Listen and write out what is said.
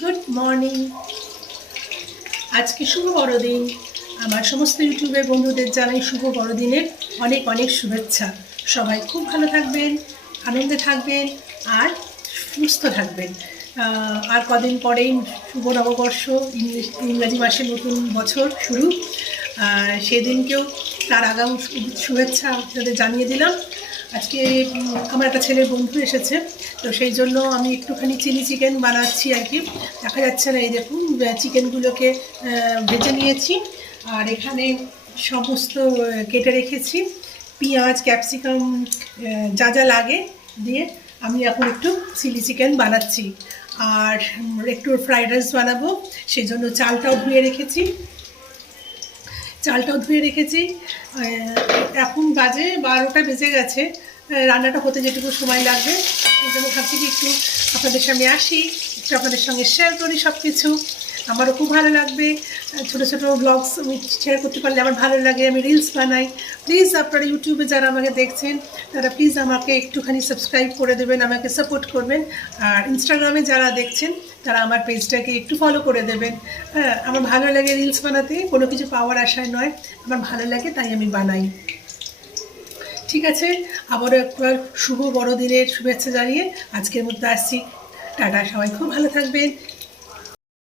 Good morning. আজকে শুভ বড়দিন। আমার সমস্ত ইউটিউবের বন্ধুদের জানাই শুভ বড়দিনের অনেক অনেক শুভেচ্ছা। সবাই খুব ভালো থাকবেন, আনন্দে থাকবেন আর সুস্থ থাকবেন। আর কদিন পরেই শুভ নববর্ষ, ইংরাজি মাসের নতুন বছর শুরু। সেদিনকেও তার আগাম শুভেচ্ছা আপনাদের জানিয়ে দিলাম। আজকে আমার একটা ছেলের বন্ধু এসেছে, তো সেই জন্য আমি একটুখানি চিলি চিকেন বানাচ্ছি আর কি। দেখা যাচ্ছে না, এই দেখুন চিকেনগুলোকে ভেজে নিয়েছি আর এখানে সমস্ত কেটে রেখেছি, পেঁয়াজ ক্যাপসিকাম যা যা লাগে দিয়ে আমি এখন একটু চিলি চিকেন বানাচ্ছি। আর একটু ফ্রাইড রাইস বানাবো, সেই জন্য চালটাও ধুয়ে রেখেছি। এখন বাজে 12টা বেজে গেছে। রান্নাটা হতে যেটুকু সময় লাগবে, এই জন্য ভাবছি কি একটু আপনাদের সামনে আসি, একটু আপনাদের সঙ্গে শেয়ার করি সব কিছু। আমারও খুব ভালো লাগবে, ছোটো ছোটো ব্লগস আমি শেয়ার করতে পারলে আমার ভালো লাগে। আমি রিলস বানাই। প্লিজ আপনারা ইউটিউবে যারা আমাকে দেখছেন তারা প্লিজ আমাকে একটুখানি সাবস্ক্রাইব করে দেবেন, আমাকে সাপোর্ট করবেন। আর ইনস্টাগ্রামে যারা দেখছেন তারা আমার পেজটাকে একটু ফলো করে দেবেন। হ্যাঁ, আমার ভালো লাগে রিলস বানাতে, কোনো কিছু পাওয়ার আশায় নয়, আমার ভালো লাগে তাই আমি বানাই। ঠিক আছে, আবারও একবার শুভ বড়দিনের শুভেচ্ছা জানিয়ে আজকের মধ্যে আসছি। টাটা, সবাই খুব ভালো থাকবেন।